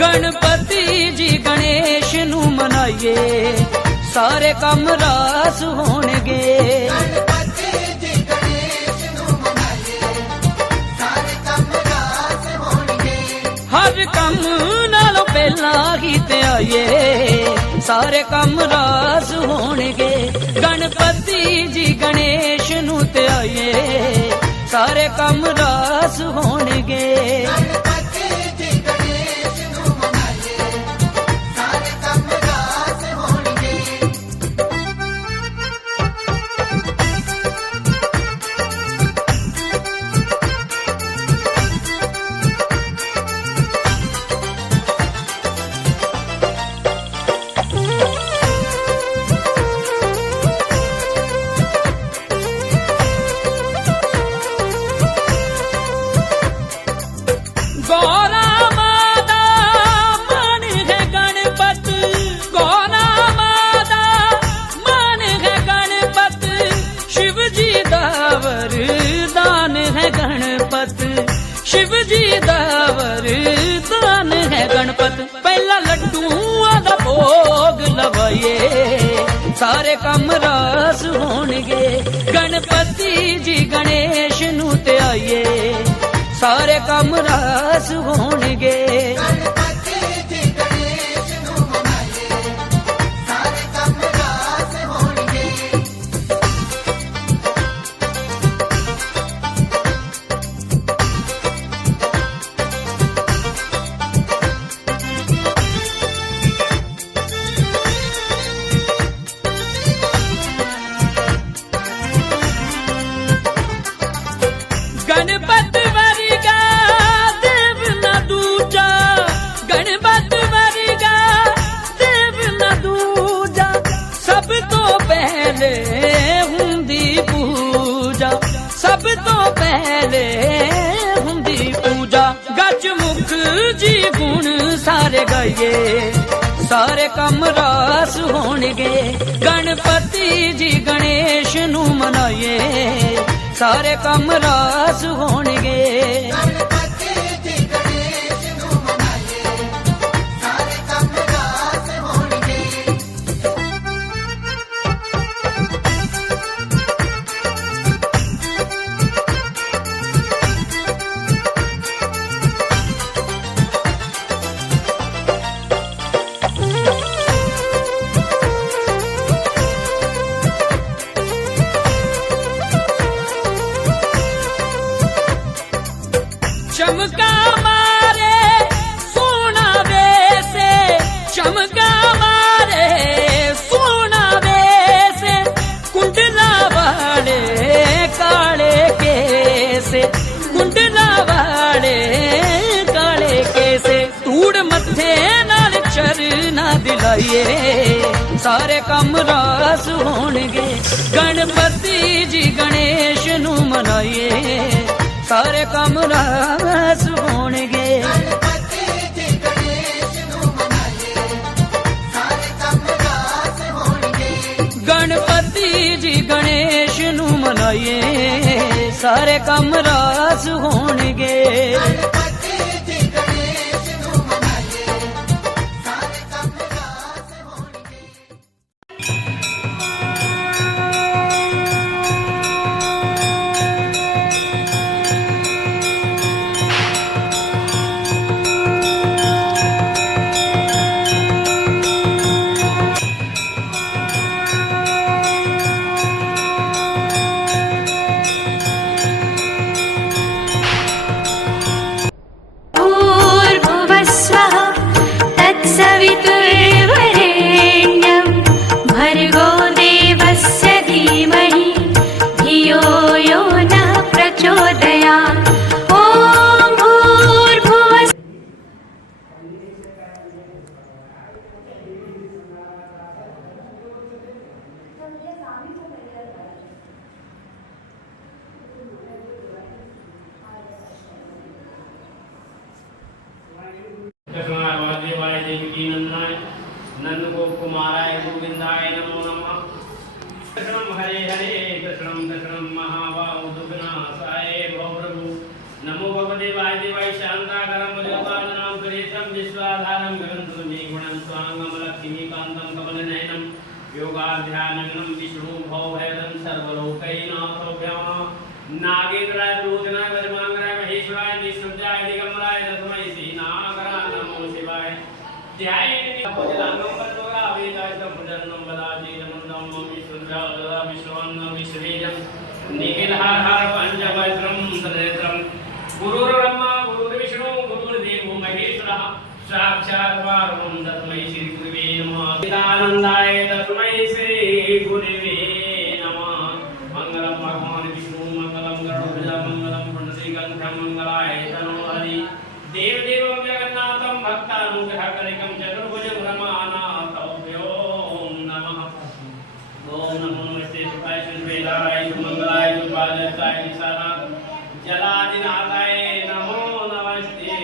गणपति जी गणेश नू मनाइए सारे कम रास होणगे। हर कम नालों पहला ही ते आइए सारे कम रास होणगे। गणपति जी गणेश नू ते आइए सारे कम रास होणगे। शिव जी दा वरदान है गणपत। पहला लड्डूआं दा भोग लवाइए सारे कम रास होणगे। गणपति जी गणेश नू ते आइए सारे कम रास होणगे। गणपत वर्गा देव न दूजा, गणपत वर्गा देव न दूजा। सब तो पहले हुंदी पूजा, सब तो पहले हुंदी पूजा। गज मुख जी गुण सारे गाइए सारे कम रास होणगे। गणपति जी गणेश नू मनाइए सारे कम रास होणगे। चमका मारे सोना वैसे, चमका मारे सोना वैसे। कुंडला वाले काले कैसे, कुंडला वाले काले कैसे। तूड़ मत्थे नाल चरना दिलाइए सारे कम रास होणगे। गणपति जी गणेश नू मनाइए सारे कम रास होणगे। गणपति जी गणेश नू मनाइए सारे कम रास होणगे। नंद को कुमाराय गोविंदाय नमो नमः। कृष्णम हरे हरे कृष्णम कृष्णम महाबाहु दुर्गनाशाय भव प्रभु योगाध्यानगणं विष्णु भवभयदं सर्वलोकैनाथोभ्यः नागेन्द्राय दूतनाय गजमांगराय महेश्वराय निष्ठुजाय दिगंबराय तस्मै श्रीनागराय नमो शिवाय ध्यायेन भजनांगं वरदोरा वेदायतं भजनं वदाचीरमन्दं विष्णुजाय विश्ववन्नं विश्वेजं निखिलहार पंचवज्रं सनेत्रं गुरुर्ब्रह्मा गुरुर्विष्णु गुरुर्देवो महेश्वरः साक्षात् परमं तस्मै श्री गुरुवे नमः चिदानन्दाय तस्मै श्री गुरुवे नमः मंगलम भगवान विष्णु मंगलम गरुड़ध्वज मंगलम पुंडरीकाक्षं मंगलाय तनो हरि देवदेवं जगन्नाथं भक्तानुग्रहकरिकं चतुर्भुजं रमानाथं ओम नमः ओम नमो नमस्ते शिवाय वेदाय मंगलाय सुपादताय निशाना जलादिनाथाय नमो नमस्ते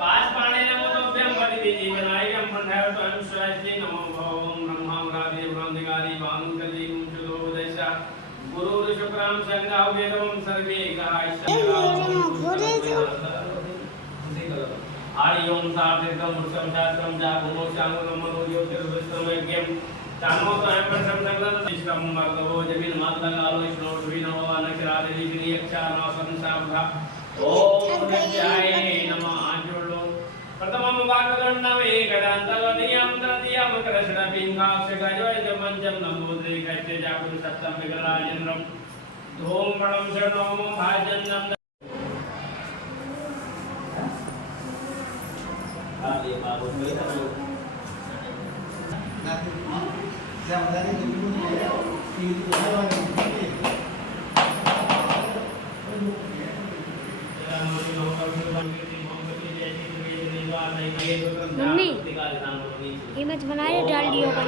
पाशपाणे नमो तुभ्यं पतिजीवनायं पंडयत्वं स्वस्ति नमो ओम ब्रह्मावरादि ब्रह्मदिगारि भानुकली मुञ्चलोदशा गुरुर् शुक्रं संगाव वेदं सर्वे गाय आर्य ओम साधकं मुर्सं शास्त्रं जागुमो शांगुरं मनो ज्योतिर्विष्णुमेघ्यं तामो स्वयं संगतं मर्दवो जमीन मातंगालो विष्णु विनो अनक्षरादि अक्षरासं शाब्दा ओम नमः नमः आजुलो प्रथमं वाक्यदण्डं एकदन्तवनियं तृतीयं कृष्णपिङ्गाक्षगजोय पंचम नमोद्रे कैते जागुर सप्तम विग्रहाजेन्द्रं धूम पणं शरणोम भाजन्नं आदि बाबू मेरा मम्मी इमेज बनाए डाल दियो कर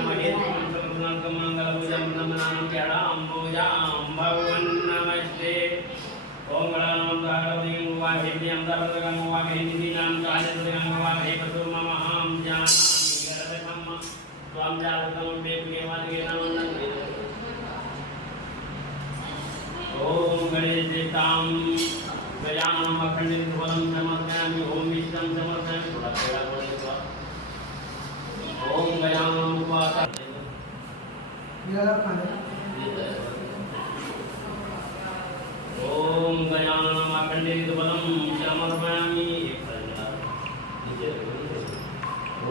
ओम गणानां गाढोदिं वाहिभ्यं दर्दगं वाहिनीनां कालेदगं वाहिपतु मम अहं जानामि यरदकं त्वं जातकं वेदकेवादिनां ओम गणेश देवतां गजाननं अखण्डितं फलं समर्पयामि ओम विष्णुं समर्पयामि थोड़ा थोड़ा बोलो ओम गजाननं उपासः ओम गजाननं अखण्डितं फलं समर्पयामि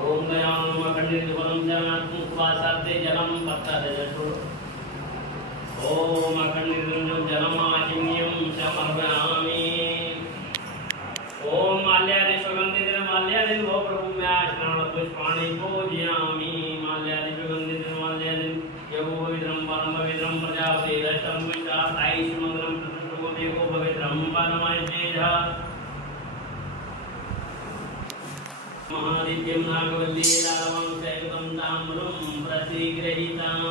ओम गजाननं अखण्डितं फलं समर्पयामि उपासाते जलं पत्तदजसु ओम अखण्डितं जलम् आचिम्यं समर्पयामि ओम माल्यादि सुगन्धितं माल्यादि भो प्रभुम्या स्नानपुष्पाणि पूजयामि माल्यादि सुगन्धितं माल्यादि यगो पवित्रं परम पवित्रं प्रजापति दशम विषा साईश मंगलम प्रसुगो देवो पवित्रं परमय तेजः महादिव्यं नागवल्ली लालवं सैकतं ताम्रं प्रतिगृहीताम्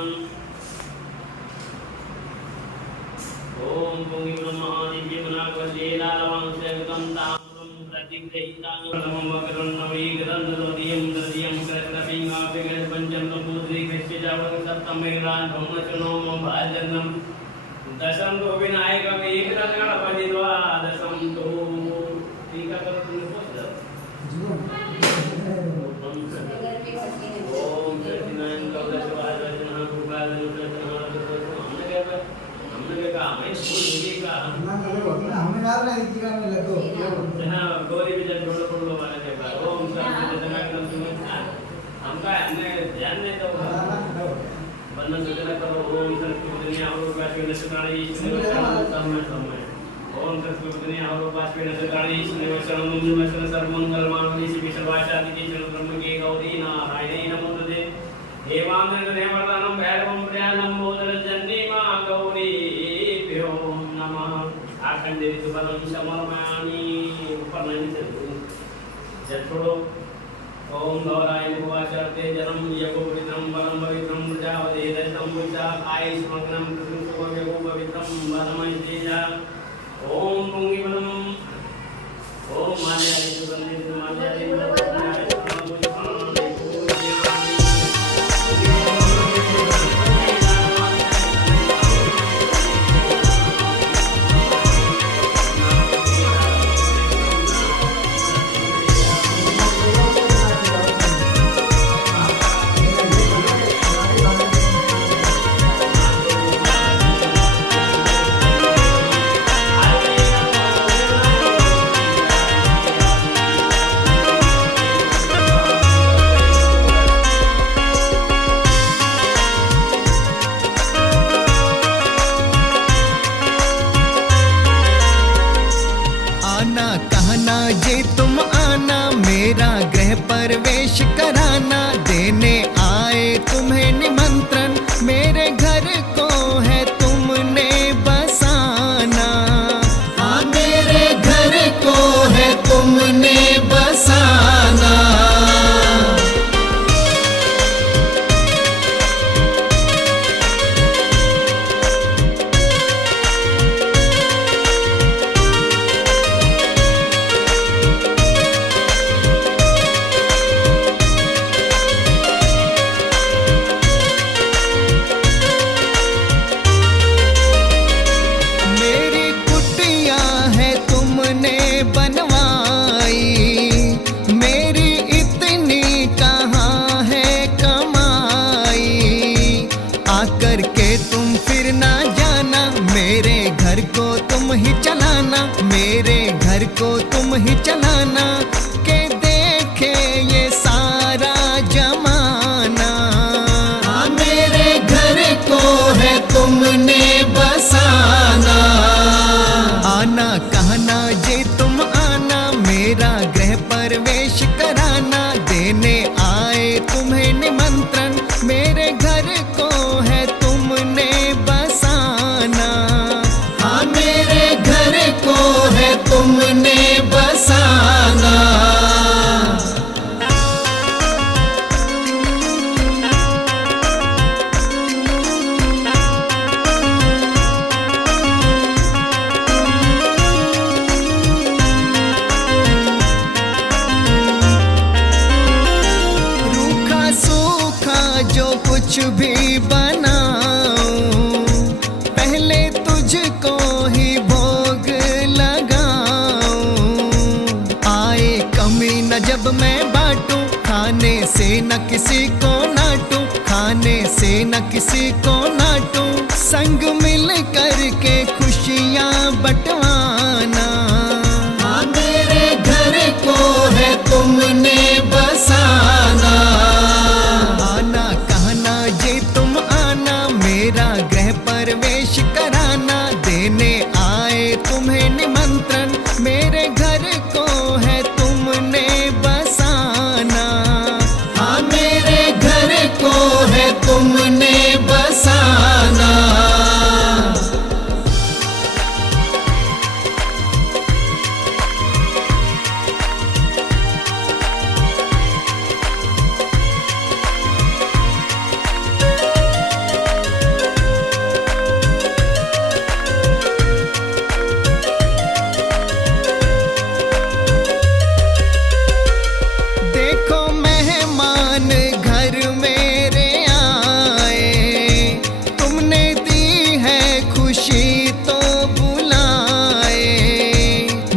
ओम भूमि ब्रह्मादिव्यं नागवल्ली लालवं सैकतं ताम्रं प्रतिगृहीताम् नमो वक्रन्नवी ग्रन्थोदीयं दर्दियं कृष्णपिङ्गापिगज पंचम नपुद्री कृष्य जावं सप्तम मेघराज भौमचनोम भाजनं दशम तो विनायकं एकगणपति द्वादशं तो टीका कर तुम पूछ ओम कृष्णाय कवचवाजनः भूपालनुतनः हमने कहा मैं भूल का हमें याद नहीं दिखा में लगो हां गौरी भी जब जोड़ पड़ लो वाले के बाद ओम शांति जगन्नाथ तुम हमका हमने ध्यान नहीं दो वंदन सजना करो ओम सरस्वती दुनिया और उपास के नशकाणी समय ओम सरस्वती दुनिया और उपास के नशकाणी निवसन निवसन सर्वमंगल मांगल्ये शिवे सर्वाशादि के चरण ब्रह्म के गौरी नारायणे नमोस्तुते देवांगन देवतानं भैरवं प्रियानं मोदरजन्नी मा गौरी भ्यो नमः आखंडित फलं समर्पयामि ऊपर नहीं चलते जल छोड़ो ओम गौराय भुवाचरते जलम यगो पवित्रं परम पवित्रं प्रजापते दशम विषा आयुष मग्नं कृष्णं यगो पवित्रं परमय तेजः ओम पुंगिवनं ओम माल्यादि सुगन्धितं माल्यादि को तुम ही चलाना, के देखे ये सारा जमाना। हाँ मेरे घर को है तुमने बसाना, आना कहना जे तुम आना, मेरा गृह प्रवेश कराना, देने आए तुम्हें निमंत्रण, मेरे घर को है तुमने बसाना। हाँ मेरे घर को है तुमने बसाना। रूखा सूखा जो कुछ भी बनाऊं, पहले तुझको ही भोग लगाऊं। आए कमी न जब मैं बांटूं, खाने से न किसी को नाटूं, खाने से न किसी को नाटूं, संग मिल करके खुशियाँ बंटवाना। हाँ मेरे घर को है तुमने बसाना, आना कहना जे तुम आना, मेरा गृह प्रवेश कराना, देने आए तुम्हें निमंत्रण, मेरे घर को है तुमने बसाना। हाँ मेरे घर को है तुमने बसाना। देखो मेहमान घर मेरे आए, तुमने दी है खुशी तो बुलाए।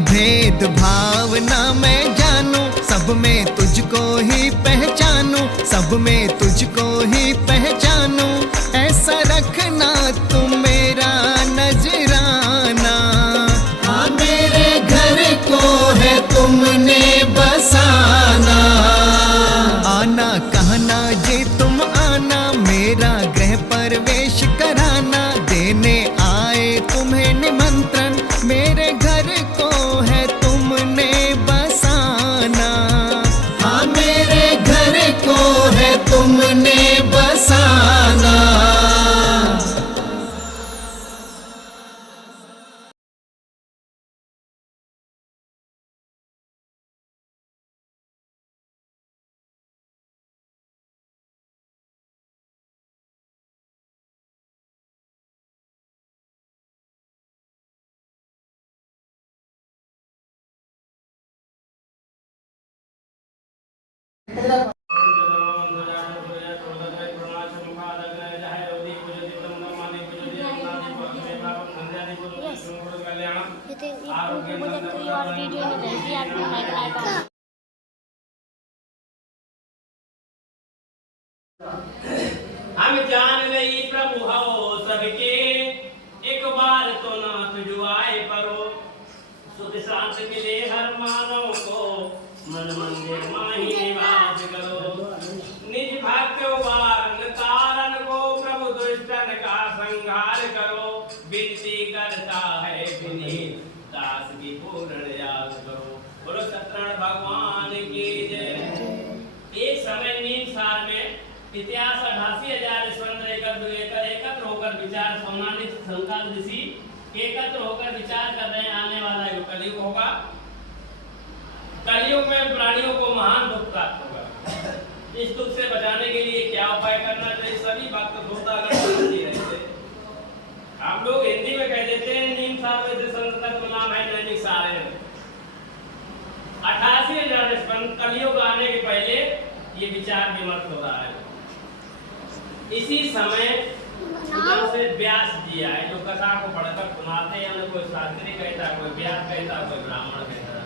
भेदभाव ना मैं जानूं, सब में तुझको ही पहचानूं, सब में तुझको ही पहचानूं, ऐसा रखना तुम मेरा नजराना। हाँ मेरे घर को है तुमने बसाना, आना कहना जे तुम आना, मेरा गृह प्रवेश कराना, देने आए तुम्हें निमंत्रण, मेरे घर को है तुमने बसाना। हाँ मेरे घर को है तुमने बसाना। और वीडियो में जल्दी आपको लाइक हम जान लई प्रभु हो सबके, एक बार तो नाथ जुआए परो, सुख शांत मिले हर मानव को, मन मंदिर माही निवास करो। निज भक्त वारण कारण को, प्रभु दुष्टन का संहार करो, विनती करता है विनीत दास की पूर्ण याद करो। बोलो सत्यनारायण भगवान की जय। एक समय नीमसार में इतिहास 88,000 स्वर्ण एकत्र होकर विचार सम्मानित संकाल ऋषि एकत्र होकर विचार कर रहे हैं, आने वाला युग कलयुग होगा। कलयुग में प्राणियों को महान दुख प्राप्त होगा। इस दुख से बचाने के लिए क्या उपाय करना चाहिए? सभी भक्त श्रोतागण समझी रहे थे। हम लोग हिंदी में कह देते हैं नीमसार में से संत का नाम है नैमिक सार है। 88,000 स्वर्ण कलयुग आने के पहले ये विचार विमर्श हो रहा है। इसी समय उधर से व्यास जी आए जो कथा को पढ़कर सुनाते हैं। कोई शास्त्री कहता, कोई व्यास कहता, कोई ब्राह्मण कहता।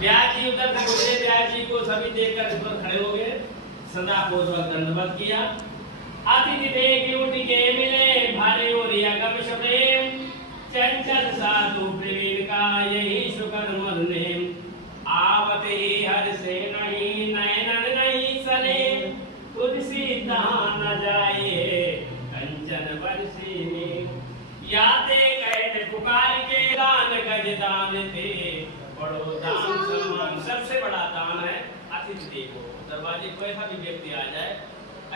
व्यास जी उधर से गुजरे, व्यास जी को सभी देखकर इस पर खड़े हो गए, सदा पूर्वक दंडवत किया। अतिथि देख उठ के मिले, भारे और अगम शब्दे चंचल साधु प्रवीण का यही शुक्र मरने आवते हर से नहीं नैनन नहीं सने तुझसी तहाँ न जाए कंचन बरसी में यादे कहते पुकार के दान गज दान थे बड़ो दान सम्मान सबसे बड़ा दान है अतिथि देवो। दरवाजे कोई सा भी व्यक्ति आ जाए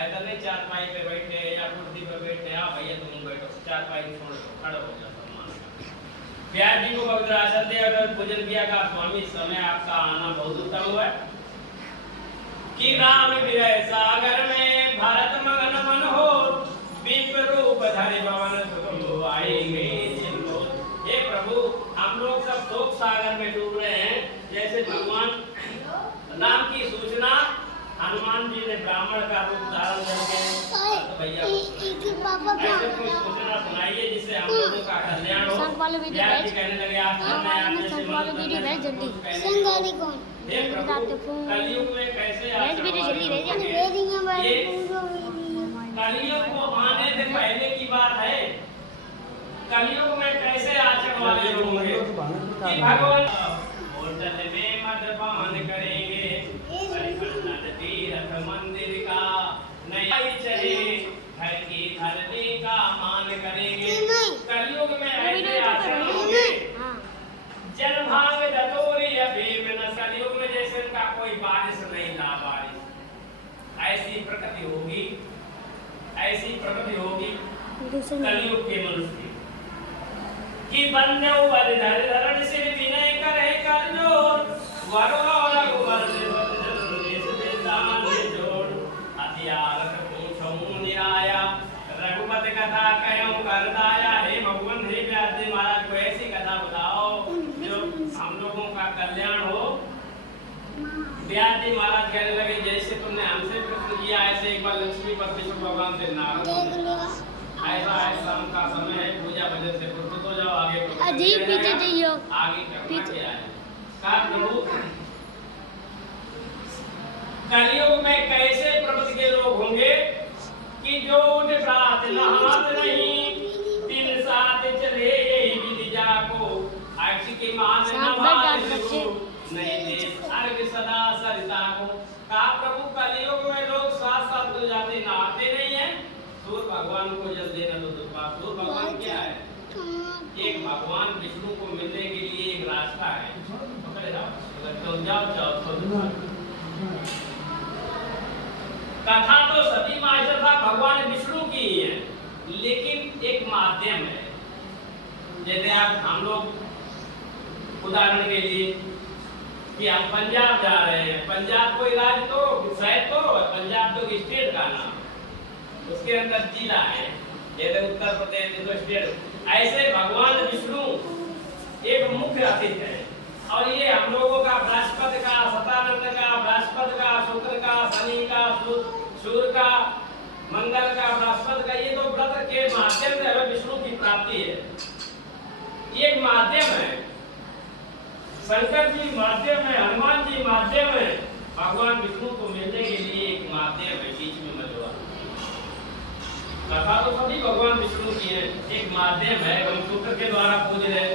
ऐसा नहीं चारपाई पे बैठे या कुर्सी पे बैठे हाँ भैया तुम बैठो चारपाई छोड़ दो खड़े हो जाओ सम्मान का। व्यास जी को पवित्र आसन दे अगर पूजन किया का स्वामी समय आपका आना बहुत उत्तम हुआ कि राम विरह सागर में भारत मगन मन हो विश्व रूप धरे भवन सुख आएंगे जिनको। हे प्रभु हम लोग सब शोक सागर में डूब रहे हैं जैसे भगवान राम की सूचना हनुमान जी ने ब्राह्मण का रूप धारण करके भैया ऐसे कोई सूचना सुनाइए जिससे हम लोगों का कल्याण हो। व्यास जी कहने लगे आप हे प्रभु कलयुग में कैसे कलयुग को आने से पहले की बात है। कलयुग में कैसे आचरण वाले होंगे कि भगवान होटल में मद्यपान करेंगे तीर्थ मंदिर का नहीं चले घर की धरती का मान करेंगे। कलयुग में ऐसे आचरण होंगे जन भांग दतोरी अभीम न कलयुग में जैसे उनका कोई बारिश नहीं ना बारिश ऐसी प्रकृति होगी कलयुग के मनुष्य की बंदे वर धर धरण सिर विनय करे कर जोर वरो रघुवर रघुपति कथा कहो करदाया। हे भगवान हे व्यास जी महाराज को ऐसी कथा बताओ जो हम लोगों का कल्याण हो। व्यास जी महाराज कहने लगे जैसे तुमने हमसे प्रश्न किया ऐसे एक बार लक्ष्मी परमेश्वर भगवान से नारद ऐसा है शाम का समय है पूजा भजन से प्रस्तुत हो जाओ आगे अजीब पीछे जाइयो आगे पीछे आए का प्रभु कलयुग में कैसे प्रवृत्ति के लोग होंगे कि जो उठ रात नहात नहीं दिन साथ चले यही विधि जाको अक्ष के मान नहीं दे अर्घ सदा सरिता को। का प्रभु कलयुग में लोग साथ साथ हो जाते नहाते नहीं है। सूर्य भगवान को जल देना तो दुर्भाग्य। सूर्य भगवान क्या है? एक भगवान विष्णु को मिलने के लिए एक रास्ता है पकड़े जाओ कथा तो सती मास्टर भगवान विष्णु की ही है लेकिन एक माध्यम है। जैसे आप हम लोग उदाहरण के लिए कि हम पंजाब जा रहे हैं पंजाब कोई राज्य तो शायद तो पंजाब तो स्टेट का नाम उसके अंदर जिला है जैसे उत्तर प्रदेश तो स्टेट ऐसे भगवान विष्णु एक मुख्य अतिथि है। और ये हम लोगों का बृहस्पति का सतानंद का बृहस्पति का शुक्र का शनि का सूर्य का मंगल का बृहस्पति का ये तो व्रत के माध्यम से हमें विष्णु की प्राप्ति है। ये एक माध्यम है। शंकर जी माध्यम है हनुमान जी माध्यम है भगवान विष्णु को मिलने के लिए एक माध्यम है बीच में मजवा। कथा तो सभी भगवान विष्णु की है एक माध्यम है। हम शुक्र के द्वारा पूज रहे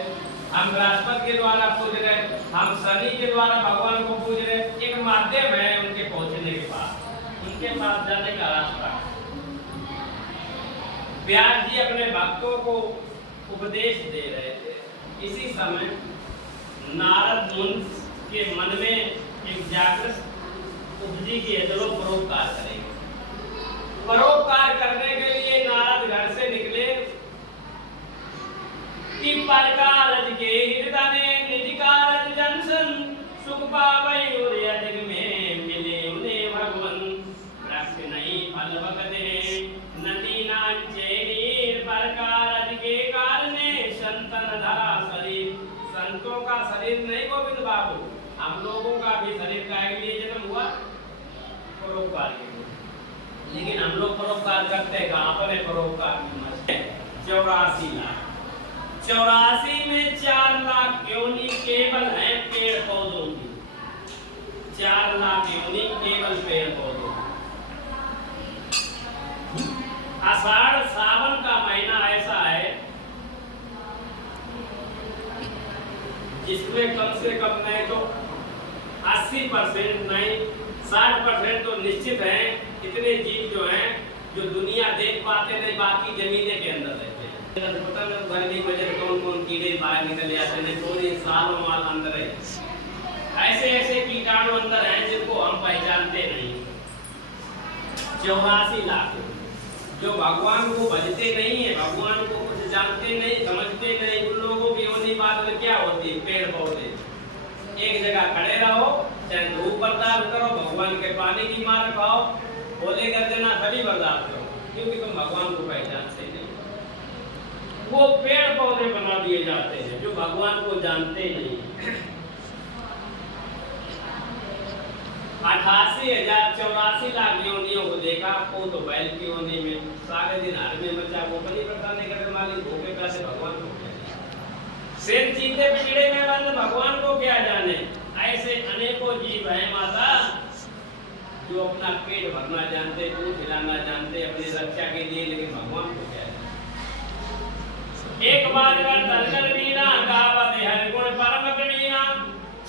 हम बृहस्पति के द्वारा पूज रहे हम शनि के द्वारा भगवान को पूज रहे एक माध्यम है उनके पहुंचने के बाद उनके पास जाने का रास्ता। व्यास जी अपने भक्तों को उपदेश दे रहे थे। इसी समय नारद मुनि के मन में एक जागृत उपजी की जो परोपकार करेंगे। परोपकार करने के लिए नारद घर से निकले कि परकारज के हृदय निज कारज जनसन सुख पावै और अधिक में मिले उन्हें भगवन वृक्ष नहीं फल बकते नदी नाचेनीर परकारज के कारणे संतन धरा शरीर। संतों का शरीर नहीं गोविंद बाबू हम लोगों का भी शरीर का लिए जन्म हुआ परोपकार के लिए। लेकिन हम लोग परोपकार करते हैं कहाँ पर है परोपकार 84 लाख 84 में 4 लाख योनि केवल है पेड़ पौधों की। 4 लाख योनि केवल पेड़ पौधों। आषाढ़ सावन का महीना ऐसा है जिसमें कम से कम नहीं तो 80% नहीं 60% तो निश्चित हैं इतने जीव जो हैं जो दुनिया देख पाते नहीं, बाकी जमीने के अंदर रहते हैं। पता नहीं घर की वजह से कौन कौन कीड़े बाहर निकल जाते हैं, थोड़ी सालों माल अंदर है। ऐसे ऐसे कीटाणु अंदर हैं जिनको हम पहचानते नहीं। 84 लाख जो भगवान को भजते नहीं है, भगवान को कुछ जानते नहीं, समझते नहीं, उन लोगों की होनी बात में क्या होती है? पेड़ पौधे एक जगह खड़े रहो, चाहे धूप बर्दाश्त करो, भगवान के पानी की मार खाओ, बोले गर्जना सभी बर्दाश्त करो, क्योंकि तुम भगवान को पहचानते नहीं। वो पेड़ पौधे बना दिए जाते हैं जो भगवान को जानते नहीं। 88,084 लाख योनियों को देखा, वो तो बैल की योनि में सारे दिन हार में बचा, वो बलि प्रथा नहीं करते मालिक, भूखे प्यासे भगवान को शेर चीते पिंजड़े में बंद, भगवान को क्या जाने। ऐसे अनेकों जीव हैं माता जो अपना पेट भरना जानते, दूध खिलाना जानते अपनी रक्षा के लिए, लेकिन भगवान को क्या जाने। एक बार दलकर बीना गावत हर गुण परम कमीना,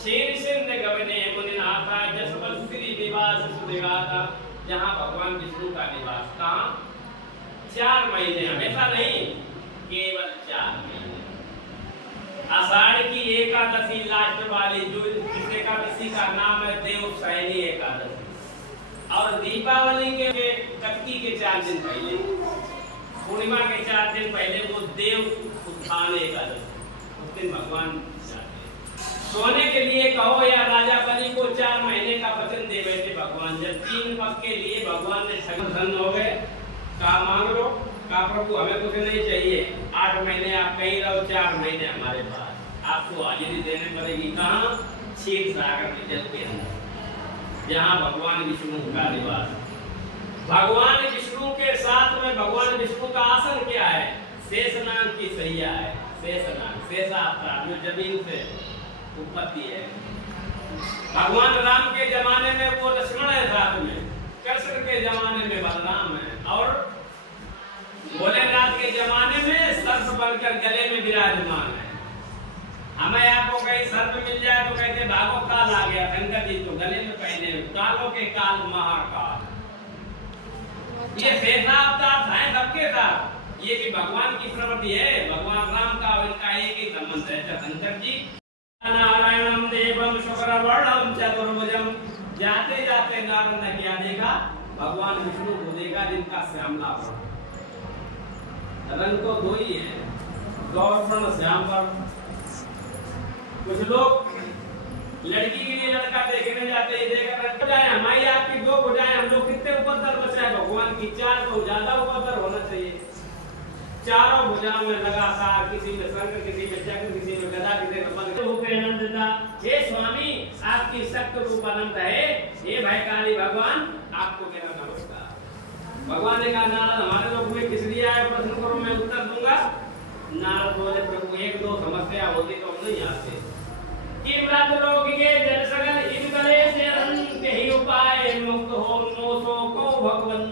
शीर सिंध गवने मुनिनाथा जसवत श्री निवास सुदेगाता। जहाँ भगवान विष्णु का निवास कहाँ? 4 महीने, हमेशा नहीं, केवल 4 महीने। आषाढ़ की एकादशी लास्ट वाली, जो इस एकादशी का नाम है देवशयनी एकादशी, और दीपावली के कटकी के 4 दिन पहले, पूर्णिमा के 4 दिन पहले वो देव उत्थान एकादशी, उस दिन भगवान जाते हैं। सोने के लिए कहो या राजा बलि को 4 महीने का वचन दे बैठे भगवान। जब 3 पग के लिए भगवान ने धन हो गए, कहा मांग लो, कहा प्रभु हमें कुछ नहीं चाहिए, 8 महीने आप कहीं रहो, 4 महीने हमारे पास, आपको हाजिरी देने पड़ेगी। कहाँ? क्षीर सागर के जल के अंदर, जहाँ भगवान विष्णु का निवास। भगवान विष्णु के साथ में भगवान विष्णु का आसन क्या है? शेषनाग की सैया है। शेषनाग, शेषा अवतार, जो जमीन से उत्पत्ति है। भगवान राम के जमाने में वो लक्ष्मण है, साथ में कृष्ण के जमाने में बलराम है, और भोलेनाथ के जमाने में सर्प बनकर गले में विराजमान है। हमें आपको कहीं सर्प मिल जाए तो कहते भागो, काल आ गया। शंकर जी तो गले में पहने, कालों के काल महाकाल। ये शेषावतार है सबके साथ, ये कि भगवान की प्रवृत्ति है, भगवान राम का और इनका एक ही संबंध है। शंकर जी नारायणम देवम शुक्रवर्णम चतुर्भुजम, जाते जाते नारद ने क्या देखा? भगवान विष्णु को देखा, जिनका श्यामला वर्ण, रंग को 2 ही है, गौर श्याम वर्ण। कुछ लोग लड़की के लिए लड़का देखने जाते हैं, देखकर जाए हमारी आपकी 2 भुजाएं, हम लोग कितने उपद्रव बचाए? भगवान की 4 को ज्यादा उपद्रव होना चाहिए। चारों भुजाओं में लगातार, किसी में शंख, किसी में चक्र, किसी में गदा, किसी में पद्म रूपे अनंतता। हे स्वामी, आपकी शक्ति रूप अनंत है। हे भयकारी भगवान, आपको मेरा नमस्कार। भगवान ने कहा नारद हमारे लोग में किस लिए आए, प्रश्न करो मैं उत्तर दूंगा। नारद बोले प्रभु 1-2 समस्या होती तो हम नहीं आते। कि व्रत लोग के जन सगल इन कले से अनंत ही उपाय, मुक्त हो मोसो को भगवन।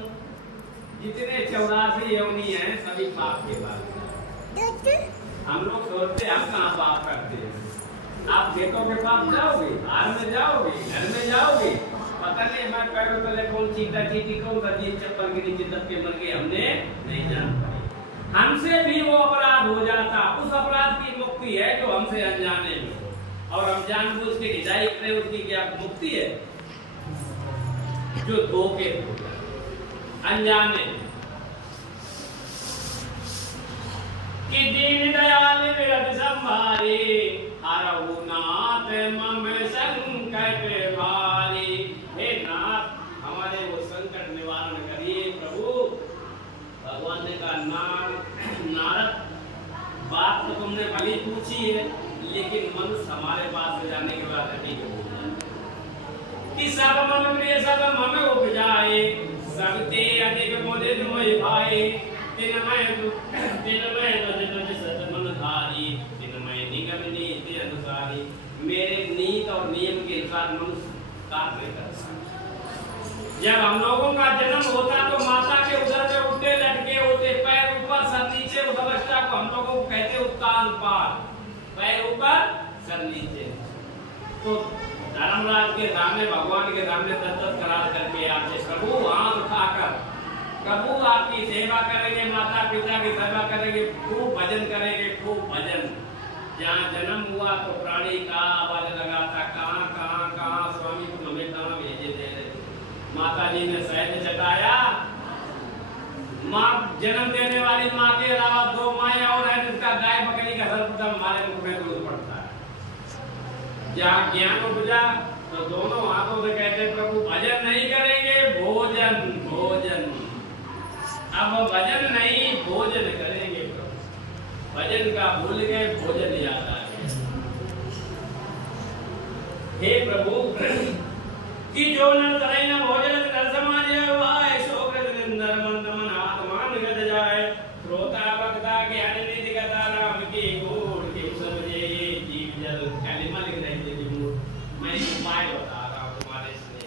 जितने 84 योनि हैं सभी पाप के बाद। हम लोग सोचते हम कहाँ पाप करते हैं। आप खेतों के पास जाओगे, हार में जाओगे, घर में जाओगे, पता नहीं मैं पैरों तले कौन चीता चीटी, कौन सा जीत चप्पल के नीचे दबके मर गए, हमने नहीं जान पाए। हमसे भी वो अपराध हो जाता, उस अपराध की मुक्ति है जो हमसे अनजाने में, और हम जानबूझ के हिदायत करें, उसकी क्या मुक्ति है? जो धोखे अनजाने। कि दीन दयाल विरत संभारे, हरहु नाथ मम संकट भारी। हे नाथ, हमारे वो संकट निवारण करिए प्रभु। भगवान ने कहा नारद, बात तो तुमने भली पूछी है, लेकिन मनुष्य हमारे पास से जाने के बाद अभी हो जाए कि सब मन प्रिय सब मम उपजाए, सबते अधिक मोदे मोहि भाई। दिन में सत मन धारी, दिन में निगम नीति अनुसारी। मेरे नीति और नियम के अनुसार मनुष्य कार्य करता है। जब हम लोगों का जन्म होता तो माता के उदर में उल्टे लटके होते, पैर ऊपर सर नीचे, उस अवस्था को हम लोगों को कहते उत्तान पाद। पैर ऊपर कर लीजिए। तो धर्मराज के सामने, भगवान के सामने दत्तक करार करके आते, प्रभु हाथ उठाकर प्रभु आपकी सेवा करेंगे, माता पिता की सेवा करेंगे, खूब भजन करेंगे, खूब भजन। जहाँ जन्म हुआ तो प्राणी का आवाज लगाता, कहाँ कहाँ कहाँ स्वामी को हमें कहाँ भेजे दे रहे। माता जी ने सहज जताया, माँ जन्म देने वाली माँ के अलावा दो माया और है जिसका गाय बकरी का सर्वप्रथम हमारे मुख में दूध पड़ता है। जहाँ ज्ञान उपजा तो दोनों हाथों से कहते प्रभु भजन नहीं करेंगे, भोजन भोजन। अब भजन नहीं भोजन करेंगे प्रभु। भजन का भूल गए, भोजन याद आ गया। हे प्रभु कि जो न करे न भोजन न समाज वाय शोकृत निंदर मंद मन आत्मान गत जाए। श्रोता वक्ता ज्ञान निधि कथा राम की गूढ़ के समझे जीव जल। कलिमा लिख रहे थे जी, मैं उपाय बता रहा हूँ तुम्हारे इसमें।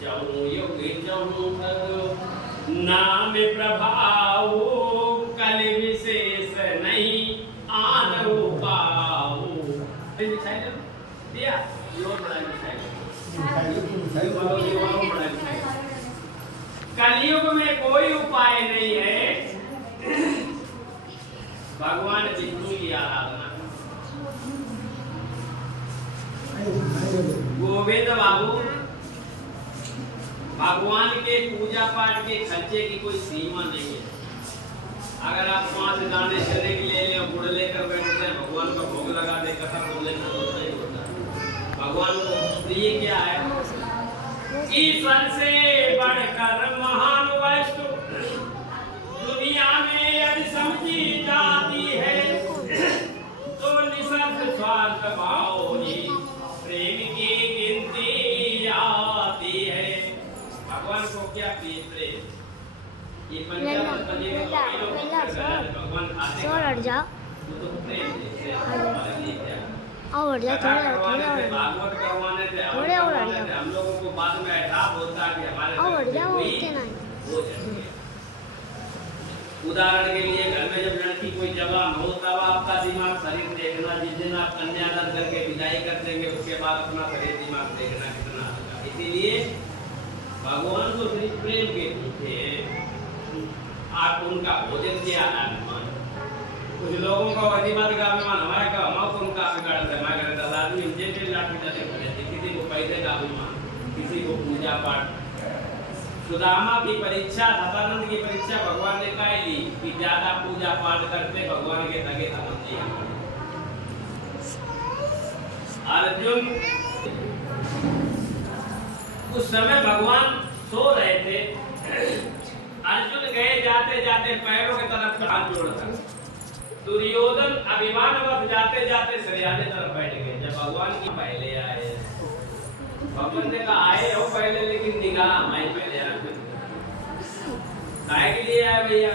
जाऊं योग जाऊं भग नाम प्रभाव कल विशेष नहीं आन रूपाऊ। दिया और बड़ा कलयुग में कोई उपाय नहीं है, भगवान विष्णु की आराधना। गोविंद बाबू, भगवान के पूजा पाठ के खर्चे की कोई सीमा नहीं है। अगर आप 5 दाने चने के ले लें, गुड़ लेकर बैठते हैं, भगवान का भोग लगा दे, कथा सुन लेना तो नहीं होता। भगवान को प्रिय क्या है? ईश्वर से बढ़कर महान वस्तु दुनिया में यदि समझी जाती है तो निसर्ग स्वार्थ भाव ही प्रेम की गिनती आती है। भगवान को क्या प्रिय प्रेम? ये पंचामृत पदी में भगवान खाते हैं तो प्रेम से और जा थोड़ा भागवत करवाने से हम लोगों को बाद में एहसास होता है कि हमारे और जा उठते नहीं। उदाहरण के लिए घर में जब लड़की कोई जवान हो तब आपका दिमाग शरीर देखना, जिस दिन आप कन्यादान करके विदाई कर देंगे उसके बाद अपना शरीर दिमाग देखना कितना होगा। इसीलिए भगवान तो सिर्फ प्रेम के भूखे हैं, आप उनका भोजन के आधार मान। कुछ लोगों का अधिमत का अभिमान, हमारे का हम उनका बिगाड़ते हैं। हमारे घर 10 आदमी हम जेल लाठी डले खड़े थे, किसी को पैसे का अभिमान, किसी को पूजा पाठ। सुदामा की परीक्षा, सतानंद की परीक्षा भगवान ने काय ली कि ज्यादा पूजा पाठ करते भगवान के तगे समझ लिया। अर्जुन उस समय भगवान सो रहे थे, अर्जुन गए जाते जाते पैरों की तरफ हाथ जोड़कर, दुर्योधन अभिमानवश जाते जाते सरियाने तरफ बैठ गए। जब भगवान की पहले आए, भगवान ने कहा आए हो पहले, लेकिन निगाह हमारी पहले आए। काहे के लिए आए भैया?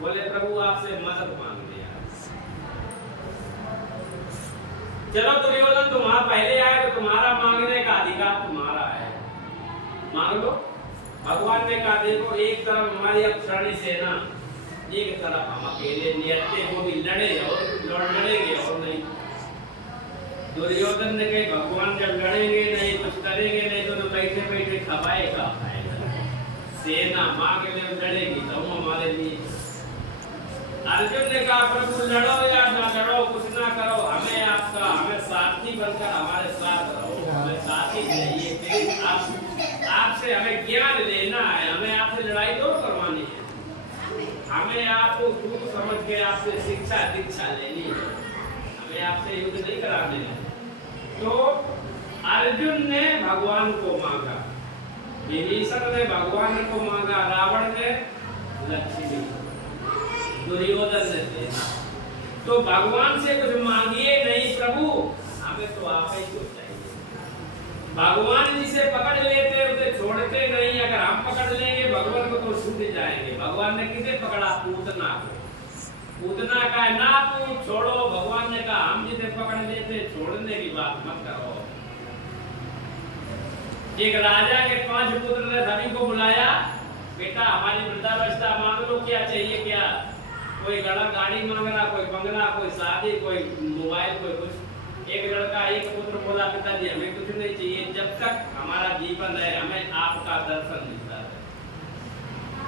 बोले प्रभु आपसे मदद मांग लिया। चलो दुर्योधन तुम्हारा पहले आए तो तुम्हारा मांगने का अधिकार तुम्हारा है, मांग लो। भगवान ने कहा देखो एक तरफ हमारी अक्षरणी सेना, एक तरफ हम अकेले नियत्ते को भी लड़ेंगे और नहीं। दुर्योधन ने कहा भगवान जब लड़ेंगे नहीं, कुछ करेंगे नहीं तो बैठे बैठे खपाएगा सेना माँ के लिए लड़ेगी तो हमारे लिए। अर्जुन ने कहा प्रभु लड़ो या ना लड़ो, कुछ ना करो, हमें आपका हमें साथी बनकर हमारे साथ रहो, हमें साथी चाहिए। आपसे हमें ज्ञान लेना है, हमें आपसे लड़ाई तो करवानी है, हमें आपको खूब समझ के आपसे शिक्षा दीक्षा लेनी है, हमें आपसे युद्ध नहीं कराने है। तो अर्जुन ने भगवान को मांगा, विभीषण ने भगवान को मांगा, रावण ने लक्ष्मी, दुर्योधन ने देना। तो भगवान से कुछ मांगिए नहीं प्रभु, हमें तो आप ही को चाहिए। भगवान जिसे पकड़ लेते उसे छोड़ते नहीं, अगर हम पकड़ लेंगे भगवान को तो छूट जाएंगे। भगवान ने किसे पकड़ा? पूतना को। पूतना का ना पूछ छोड़ो, भगवान ने कहा हम जिसे पकड़ लेते छोड़ने की बात मत करो। एक राजा के 5 पुत्र ने सभी को बुलाया, बेटा हमारी वृद्धावस्था मांग लो, क्या चाहिए क्या? कोई गाड़ी मांग रहा, कोई बंगला, कोई शादी, कोई मोबाइल, कोई कुछ। एक लड़का एक पुत्र बोला पिताजी हमें कुछ नहीं चाहिए, जब तक हमारा जीवन है हमें आपका दर्शन मिलता है।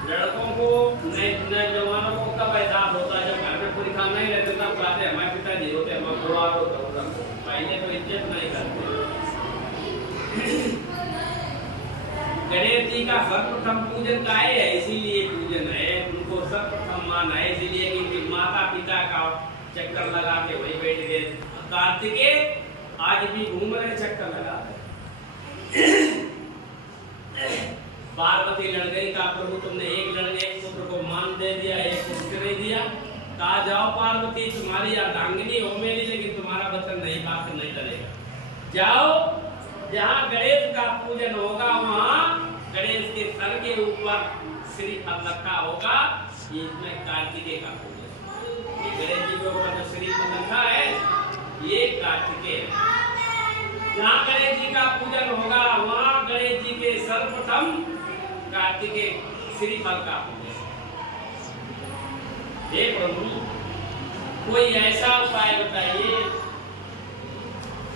लड़कों को नए जवानों को कब एहसास होता है, जब घर में पूरी खाना नहीं रहते तब कहते हमारे पिताजी होते, हम बुआ होता, पहले तो इज्जत नहीं करते। गणेश जी का सर्वप्रथम पूजन का है, इसीलिए पूजन है, उनको सर्वप्रथम मान है, इसीलिए कि माता पिता का चक्कर लगा के वही बैठ गए। कार्तिकेय आज भी घूम रहे चक्कर लगा रहे। पार्वती लड़ गई का प्रभु तुमने एक लड़के एक पुत्र को मान दे दिया, एक पुत्र नहीं दिया। कहा जाओ पार्वती तुम्हारी अर्धांगिनी हो मेरी, लेकिन तुम्हारा वचन नहीं बात नहीं चलेगा। जाओ जहाँ गणेश का पूजन होगा वहाँ गणेश के सर के ऊपर श्रीफल रखा होगा, इसमें कार्तिकेय का पूजन। ये गणेश जी के ऊपर जो श्रीफल रखा है ये कार्तिकेय। जहाँ गणेश जी का पूजन होगा वहाँ गणेश जी के सर्वप्रथम कार्तिकेय श्रीफल का पूजन। हे प्रभु कोई ऐसा उपाय बताइए।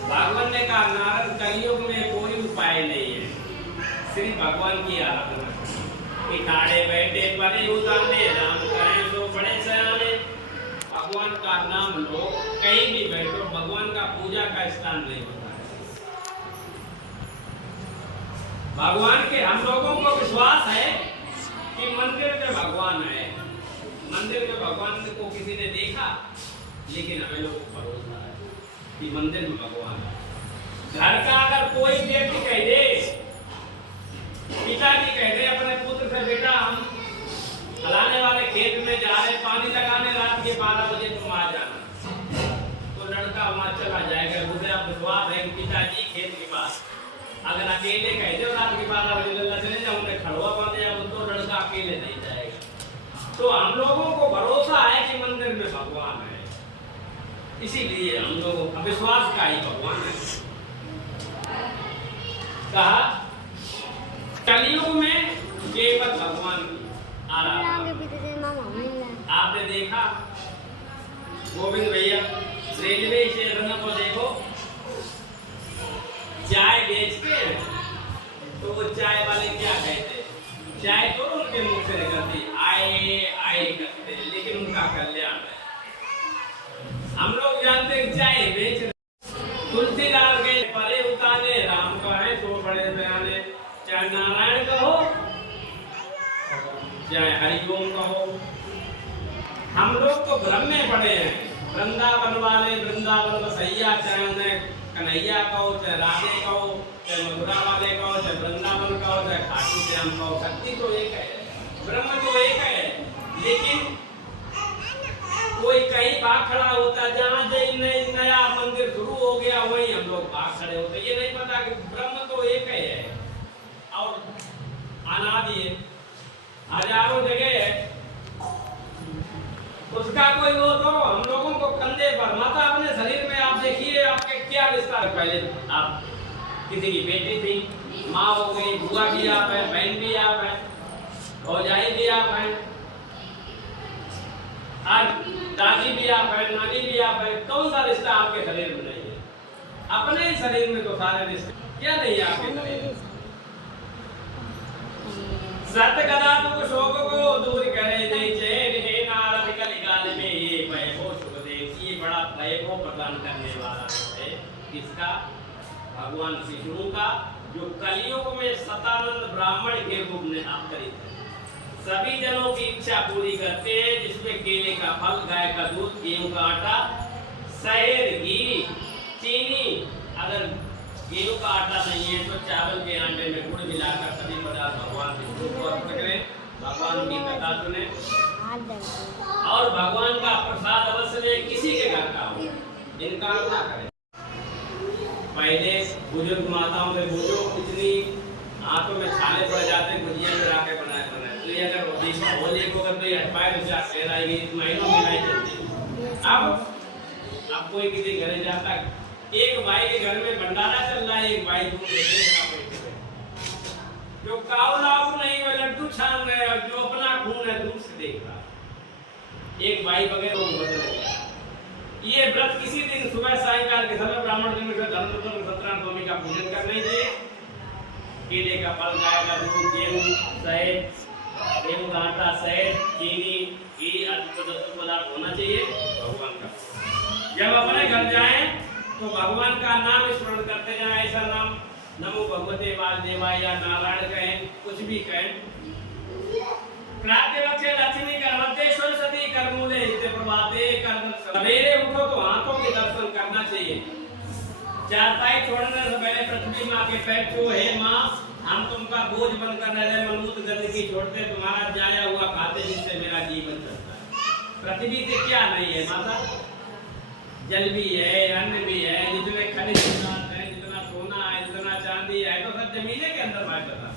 भगवान ने कहा नारद कलयुग में कोई उपाय नहीं है, सिर्फ भगवान की आराधना। इखाड़े बैठे परे उतारने, राम कहें तो बड़े सयाने। भगवान का नाम लो, कहीं भी बैठो, भगवान का पूजा का स्थान नहीं होता है। भगवान के हम लोगों को विश्वास है कि मंदिर में भगवान है, मंदिर में भगवान को किसी ने देखा, लेकिन हमें लोगों को भरोसा है कि मंदिर में भगवान है। घर का अगर कोई व्यक्ति कह दे, पिताजी कह दे अपने पुत्र से बेटा हम फलाने वाले खेत में जा रहे पानी लगाने, रात के 12 बजे तुम आ जाना, तो लड़का वहां चला जाएगा। मुझे अब विश्वास है कि पिताजी खेत के पास अगर अकेले कह दे रात के 12 बजे लल्ला चले जाओ, उन्हें खड़वा बांधे जाओ, तो लड़का अकेले नहीं जाएगा। तो हम लोगों को भरोसा है कि मंदिर में भगवान है, इसीलिए हम लोगों का विश्वास का ही भगवान है। कहा कलयुग में केवल भगवान की आराधना। आपने देखा गोविंद भैया रेलवे स्टेशन को देखो, चाय बेचते तो वो चाय वाले क्या कहते, चाय तो उनके मुख से निकलती आए आए करते, लेकिन उनका कल्याण है। हम लोग जानते हैं चाय बेच तुलसीदास के परे उतारे, राम का है तो बड़े बयाने, चाहे नारायण का हो चाहे हरिओम का हो। हम लोग तो भ्रम में पड़े हैं। वृंदावन वाले वृंदावन बसैया, चाहे उन्हें कन्हैया कहो, चाहे राधे कहो, चाहे मथुरा वाले कहो, चाहे वृंदावन कहो, चाहे खाटू श्याम कहो, शक्ति तो एक है, ब्रह्म तो एक है। लेकिन कोई कहीं भाग खड़ा होता, जहाँ नया मंदिर शुरू हो गया वहीं हम लोग भाग खड़े होते। ये नहीं पता कि ब्रह्म तो एक है और अनादि है, हजारों जगह है, उसका कोई वो तो हम लोगों को कंधे पर माता अपने शरीर में। आप देखिए आपके क्या रिश्ता है। पहले आप किसी की बेटी थी, माँ हो गई, बुआ भी आप है, बहन भी आप है, भौजाई भी आप है, आज दादी भी आप है, नानी भी आप है। कौन सा रिश्ता आपके शरीर में नहीं है? अपने ही शरीर में तो सारे रिश्ते क्या नहीं है आपके शरीर में। सत्य कदा दुख शोक को दूर करे दे चैन, हे नारद कलिकाल में ये वैभव सुखदेव। ये बड़ा वैभव प्रदान करने वाला है किसका? भगवान विष्णु का, जो कलियुग में सतानंद ब्राह्मण के रूप में अवतरित है। सभी जनों की इच्छा पूरी करते हैं, जिसमें केले का फल, गाय का दूध, गेहूं का आटा, शहद, घी, चीनी। अगर गेहूं का आटा नहीं है तो चावल के आटे में गुड़ मिलाकर सभी पदार्थ भगवान विष्णु को अर्पित करें, भगवान की कथा सुने और भगवान का प्रसाद अवश्य में किसी के घर का हो, इनकार ना करें। पहले बुजुर्ग माताओं से पूछो, इतनी आंखों में छाले पड़ जाते, गुजिया गिरा के बनाए। तो ये अगर होली को अगर कोई अटपाए तो क्या शेर आएगी, इस महीनों में नहीं चलती। अब कोई किसी घर जाता है, एक भाई के घर में भंडारा चल रहा है, एक भाई दूसरे जो काऊ लाऊ नहीं वो लड्डू छान रहे और जो अपना खून है दूर से देख रहा। एक भाई वगैरह वो बदल गया। ये व्रत किसी दिन सुबह सायंकाल के समय ब्राह्मण दिन में धर्म सत्यनारायण स्वामी का पूजन करना चाहिए। केले का फल, गाय का दूध, गेहूं, शहद, गेहूं का आटा, शहद, चीनी, घी आदि पदार्थ होना चाहिए भगवान का। जब अपने घर जाएं तो भगवान का नाम स्मरण करते जाएं। ऐसा नाम नमो भगवते वासुदेवाय या नारायण कहें, कुछ भी कहें। प्राप्तिवक्षे लक्ष्मी कर्मतेश्वर सती कर्मूले इत्य प्रभाते कर सवेरे उठो तो आंखों के दर्शन करना चाहिए। चारपाई छोड़ने से पहले पृथ्वी माँ के पैर छू, हे माँ हम तुमका बोझ बनकर रहे, मलमूत्र गंदगी छोड़ते, तुम्हारा जाया हुआ खाते जिससे मेरा जीवन चलता है। पृथ्वी से क्या नहीं है माता? जल भी है, अन्न भी है, जितने खनिज पदार्थ है, जितना सोना है, जितना चांदी है, तो सब जमीने के अंदर बांट रहा।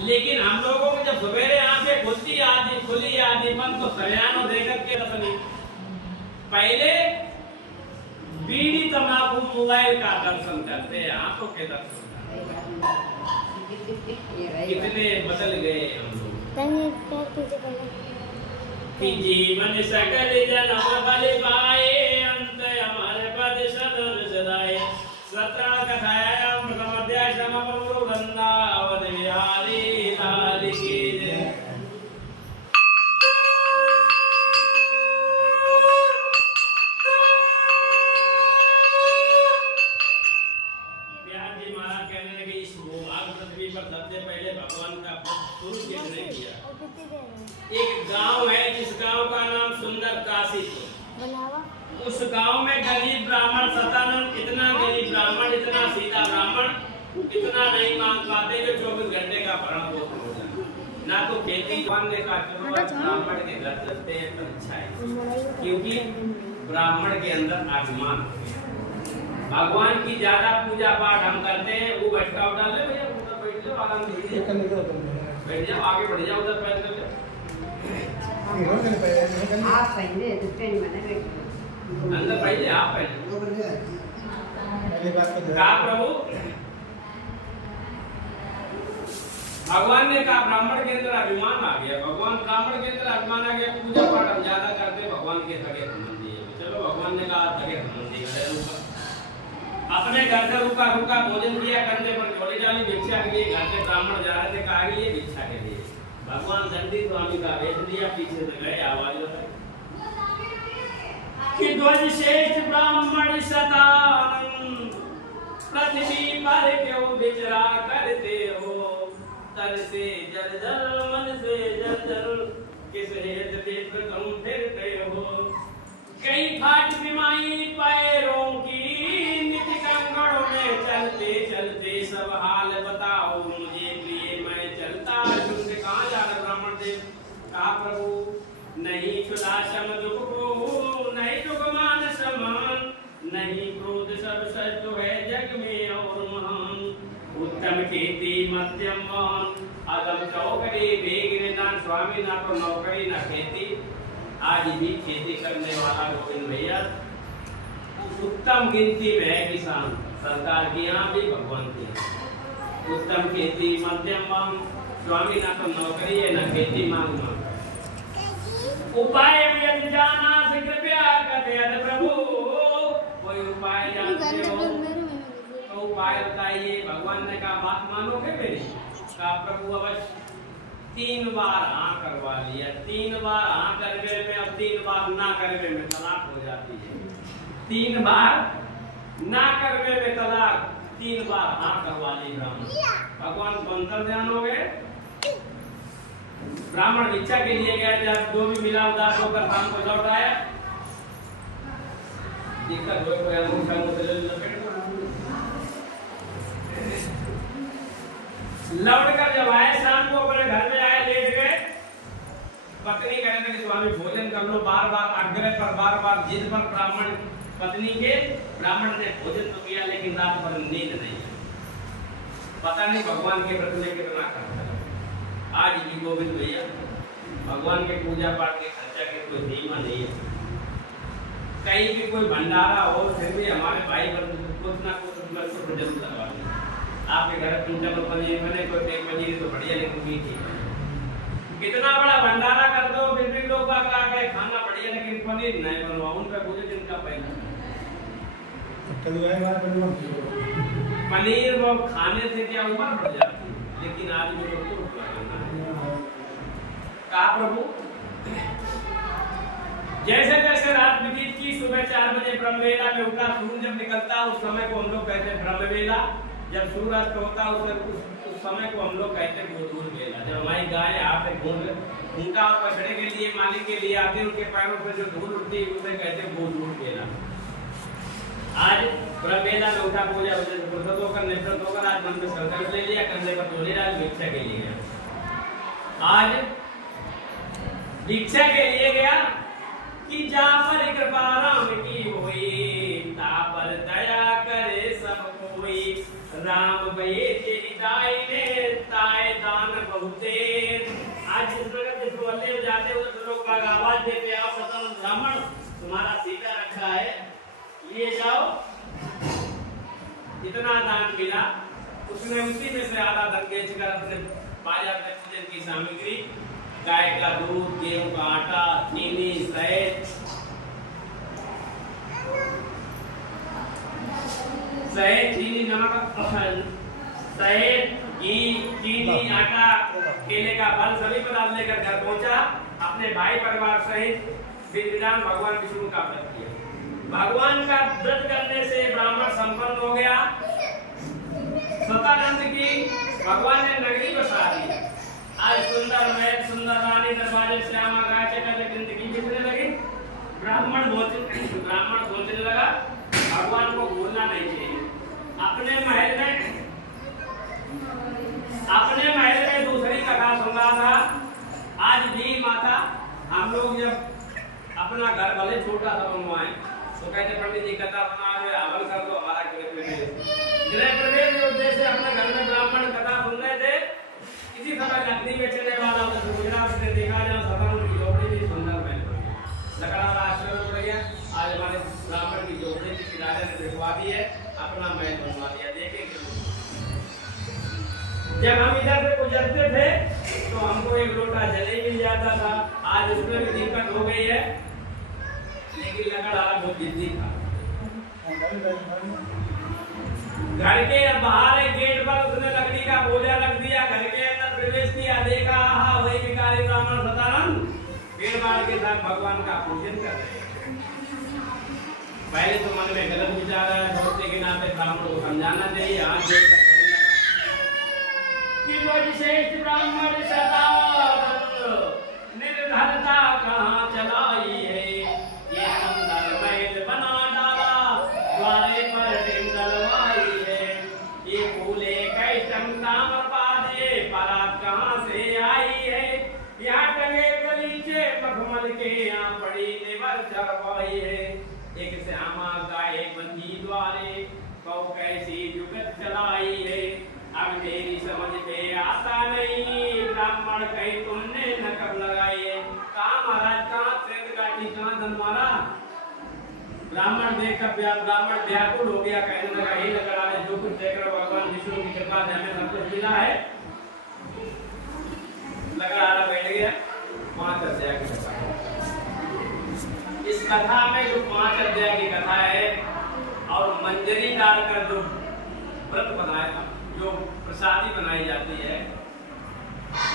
लेकिन हम लोगों को जब सवेरे आंखें खुलती खुली आदि मन तो सयानो देकर के अपनी पहले बीड़ी तंबाकू मोबाइल का दर्शन करते हैं, आंखों के दर्शन कितने बदल गए हम लोग कि जीवन सकल जन्म बल पाए अंत हमारे पद सदन सदाए सत्रा कथायाम प्रथम अध्याय समापन वृंदावन विहारी लाल की जय। प्यार जी महाराज कहने लगे इस भूभाग पृथ्वी पर सबसे पहले भगवान का शुरू किसने किया? एक गांव है जिस गांव का नाम सुंदर काशी है। उस गांव में गरीब ब्राह्मण सतानंद, इतना गरीब ब्राह्मण, इतना सीधा ब्राह्मण, इतना नहीं मांग पाते जो 24 घंटे का भरण पोषण हो जाए। ना तो खेती करने का ब्राह्मण के घर चलते हैं तो अच्छा है, क्योंकि ब्राह्मण के अंदर अभिमान भगवान की ज्यादा पूजा पाठ हम करते हैं। वो बैठका उठा ले भैया, उधर बैठ जाओ, आराम से बैठ जाओ, आगे बढ़ जाओ, उधर पैर कर ले। आप पहले अंदर पहले आप पहले कहा प्रभु भगवान ने कहा ब्राह्मण के अंदर अभिमान आ गया। भगवान ब्राह्मण के अंदर अभिमान आ गया, पूजा पाठ हम ज्यादा करते, भगवान के सगे संबंधी है। चलो भगवान ने कहा सगे संबंधी अपने घर से रुका रुका भोजन किया, करने पर झोली डाली भिक्षा के लिए। घर से ब्राह्मण जा रहे थे, कहा के लिए भिक्षा के लिए। भगवान दंडी स्वामी का वेश दिया, पीछे से गए, आवाज बताई कि ध्वज श्रेष्ठ ब्राह्मण सतानंद पृथ्वी पर क्यों विचरा करते हो? तन से जल जल मन से जल जल किस हेतु देख तुम फिरते हो? कई फाट बिमाई पैरों की नित्य कंगड़ों में चलते चलते सब हाल बताओ मुझे प्रिय, मैं चलता तुमसे कहाँ जा रहे? ब्राह्मण देव कहा प्रभु नहीं क्षुधा शम दुख को, नहीं दुख मान समान, नहीं क्रोध सब सत्य है जग में और महान। उत्तम खेती मध्यम मान, अगम चौकड़ी वेग निदान। स्वामी ना तो नौकरी ना खेती, आज भी खेती करने वाला गोविंद भैया उत्तम गिनती में है किसान। सरकार की यहाँ भी भगवान की यहाँ उत्तम खेती मध्यम मांग। स्वामी ना तो नौकरी है ना खेती मांग मांग। उपाय यदि जाना से कृपया करते हैं प्रभु, कोई उपाय जानते हो तो उपाय बताइए। भगवान ने कहा बात मानोगे मेरी? कहा प्रभु अवश्य। 3 बार हाँ करवा लिया, 3 बार हाँ करने में, अब 3 बार ना करने में तलाक हो जाती है। 3 बार ना करने में तलाक, 3 बार हाँ करवा ली ब्राह्मण। भगवान को अंतर ध्यान हो गए। ब्राह्मण भिक्षा के लिए गया, जब जो भी मिला उदास होकर शाम को लौट आया, दिक्कत हो गया, लौट कर जब आए शाम को अपने घर में आए, लेट गए। पत्नी कहने लगी स्वामी भोजन कर लो। बार बार आग्रह पर, बार बार जिद पर ब्राह्मण पत्नी के, ब्राह्मण ने भोजन तो किया लेकिन रात भर नींद नहीं। पता नहीं भगवान के व्रत में कितना खर्चा। आज भी गोविंद भैया भगवान के पूजा पाठ के खर्चा के कोई सीमा नहीं है। कहीं भी कोई भंडारा हो फिर भी हमारे भाई कुछ ना कुछ जरूर करवा दें। आपके घर पंचामृत पनीर बने, कोई टेक पनीर तो बढ़िया, लेकिन मीठी कितना बड़ा भंडारा कर दो फिर भी लोग आके खाना बढ़िया, लेकिन पनीर नहीं बनवा उनका पूरे दिन का पहला पनीर वो खाने से क्या उम्र बढ़ जाती, लेकिन आदमी को तो लगाना है। कहा प्रभु जैसे जैसे रात बीती की, सुबह 4 बजे ब्रह्मवेला में उनका सूर्य जब निकलता उस समय को हम लोग कहते हैं ब्रह्मवेला, जब सूर्यास्त होता उस समय को हम लोग कहते हैं गोधूल वेला। जब हमारी गाय हाथ से घूंटा और बछड़े के लिए मालिक के लिए आते उनके पैरों पर जो धूल उठती है उसे कहते हैं गोधूल वेला। आज ब्रह्मवेला में उठा पूजा फुर्सत होकर निवृत्त होकर आज मन में संकल्प ले लिया, कंधे पर तोले डाल भिक्षा के लिए गया। आज भिक्षा के लिए गया कि जा पर कृपा राम की होई, ता पर दया करे सब कोई। राम भये तेरी दाई ने ताए दान बहुते। आज जिस जगह जिस मोहल्ले में जाते हो तो लोग आवाज देते आओ बताओ ब्राह्मण तुम्हारा सीधा रखा है लिए जाओ। इतना दान मिला उसने उसी में से आधा धन बेचकर अपने बाजार में पूजन की सामग्री, गाय का दूध, गेहूं का आटा, चीनी, शहद, चीनी, नमक, शहद, घी, चीनी, आटा, केले का फल सभी पदार्थ लेकर घर पहुंचा। अपने भाई परिवार सहित विधिविधान भगवान विष्णु का व्रत किया। भगवान का व्रत करने से ब्राह्मण संपन्न हो गया। सतानंद की भगवान ने नगरी बसा दी। आज सुंदर महल, सुंदर रानी, दरवाजे, श्यामा गाय चकाचक जिंदगी बीतने लगी। ब्राह्मण सोचने लगा भगवान को भूलना नहीं चाहिए। अपने महल में दूसरी कथा सुन रहा था। आज भी माता हम लोग जब अपना घर भले छोटा सा बनवाए तो कहते पंडित जी कथा बना रहे हवन कर दो, हमारा गृह प्रवेश के उद्देश्य से अपने घर में ब्राह्मण कथा सुन रहे थे। इसी समय लकड़ी बेचने वाला गुजरात से देखा जाए सतानंद की झोपड़ी भी सुंदर महल लकड़ा वाला आश्रम हो गया। आज हमारे ब्राह्मण की झोपड़ी किसी राजा ने दिखवा दी है, अपना महल बनवा दिया। देखेंगे जब हम इधर से गुजरते थे तो हमको एक लोटा जल ही मिल जाता था। आज उसमें भी दिक्कत हो गई है, लेकिन लकड़ा बहुत जिद्दी था। घर के बाहर एक गेट पर उसने लकड़ी का बोझा रख दिया। घर के अंदर प्रवेश किया, देखा वही भिखारी ब्राह्मण सतानंद पेड़ बाढ़ के साथ भगवान का पूजन कर रहे हैं। पहले तो मन में गलत विचार है, दोस्ती के नाते ब्राह्मण को समझाना चाहिए। हाथ जोड़कर ब्राह्मण सतानंद निर्धनता कहाँ चलाई है, ये सुंदर महल बना डाला द्वारे पर डलवाई है। ये फूले कैसम ताम्र पादे बारात कहाँ से आई है, यहाँ टंगे गलीचे मखमल के, यहाँ पड़ी नेवर चरवाई है। एक श्यामा गाय बंधी द्वारे कौ कैसी जुगत चलाई है, अब मेरी समझ में आता नहीं ब्राह्मण कहीं तुमने न कब लगाई है। कहाँ महाराज कहाँ सेंध काटी कहाँ धन मारा। ब्राह्मण देखकर ब्राह्मण व्याकुल हो गया, कहने लगा हे लकड़ा ने जो कुछ देख रहा भगवान विष्णु की कृपा से हमें सब कुछ मिला है। लकड़ा बैठ गया। 5 अध्याय की कथा, इस कथा में जो 5 अध्याय की कथा है और मंजरी डालकर जो व्रत बनाया, जो प्रसादी बनाई जाती है,